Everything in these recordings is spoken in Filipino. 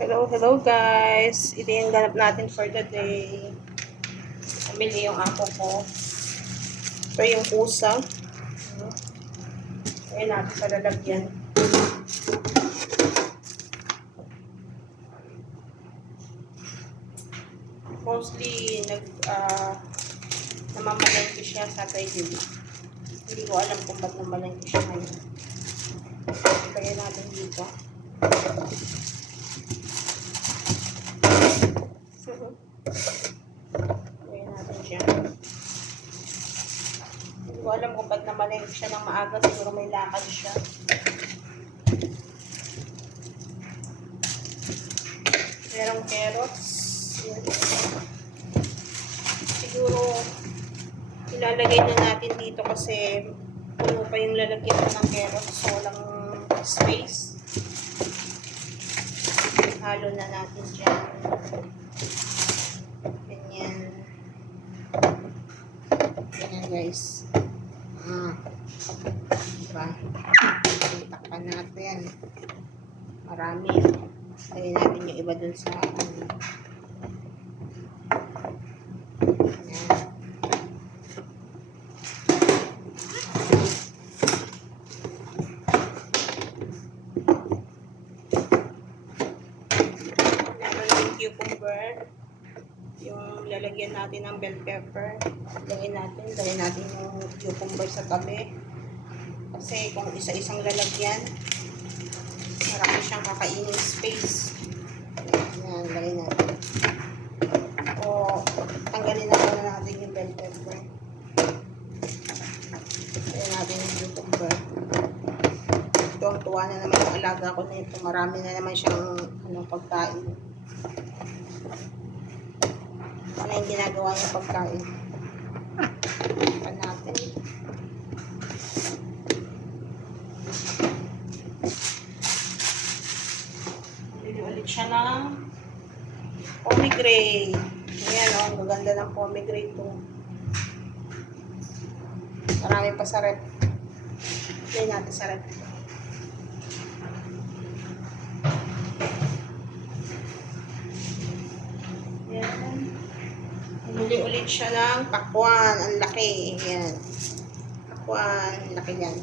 Hello guys. Ito yung ganap natin for the day. Namili yung ako ko. Ito yung pusa. Ayan natin sa lalagyan. Mostly namamalengke siya sa Taizil. Hindi ko alam kung ba't namalengke siya ngayon. Lagyan natin dito. Lagyan natin siya. Hindi ko alam kung ba't namalengke siya ng maaga. Siguro may lakad siya. Merong carrots. Siguro ilalagay na natin dito kasi puno pa yung lalagyan ko ng carrots. So walang space. Halo na natin dyan. Ganyan. Ganyan guys. Diba? Takpan natin. Marami. Lagyan natin yung iba dun sa Ayan. Cucumber, yung lalagyan natin ng bell pepper, lagyan natin yung cucumber sa tabi kasi kung isa-isang lalagyan marami siyang kakainin space. Ayan, lagyan natin o tanggalin na natin yung bell pepper, lagyan natin yung cucumber. Tuwang-tuwa na naman yung alaga ko na ito, marami na naman siyang pagkain. Ano yung ginagawa niya pagkain? Pan natin. Bili ulit siya ng pomegranate. Ayan o, maganda ng pomegranate to. Marami pa sa rep. Play natin sa rep. Bili ulit siya ng pakwan. Ang laki. Ayan. Pakwan. Laki yan.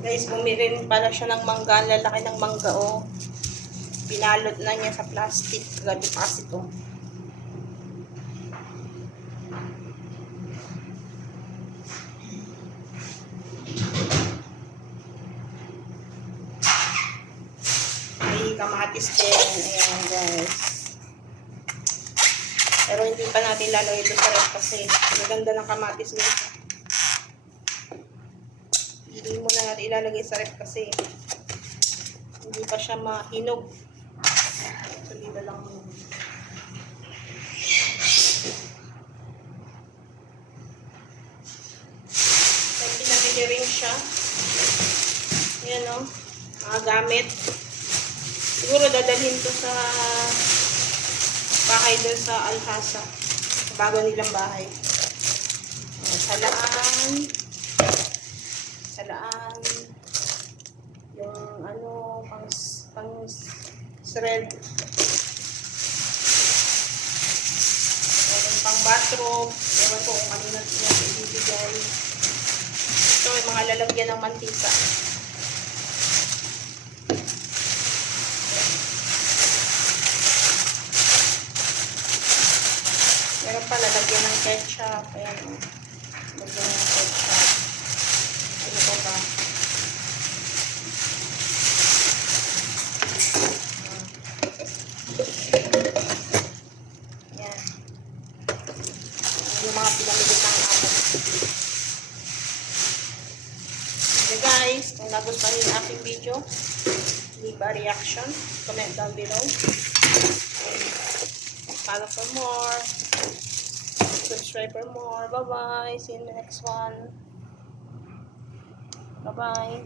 Guys, bumili rin pala siya ng mangga. Ang lalaki ng mangga, oh. Pinalot na niya sa plastic. Gado pa kasi ito. May kamatis din. Ayan, guys. Pero hindi pa natin lalagay ito sa ref kasi maganda ng kamatis nito. Hindi mo na natin ilalagay sa ref kasi hindi pa siya mahinog. So, dito lang muna. Then, pinamili rin siya. Ayan o. Mga gamit. Siguro dadalhin to sa bahay doon sa Alhasa. Sa bago nilang bahay. Salaan. Yung pang thread, meron pang bathrobe, ewan ko kung kanina niya ibibigay. Ito yung mga lalagyan ng mantika. Meron pa lalagyan ng ketchup. Ayan o, lalagyan ng ketchup. Ano pa ba? Yan. Yung mga pinamili ng ako. So guys, kung nagustuhan yung aking video, leave a reaction, comment down below. And follow for more. subscribe for more. Bye-bye. See you in the next one. Bye-bye.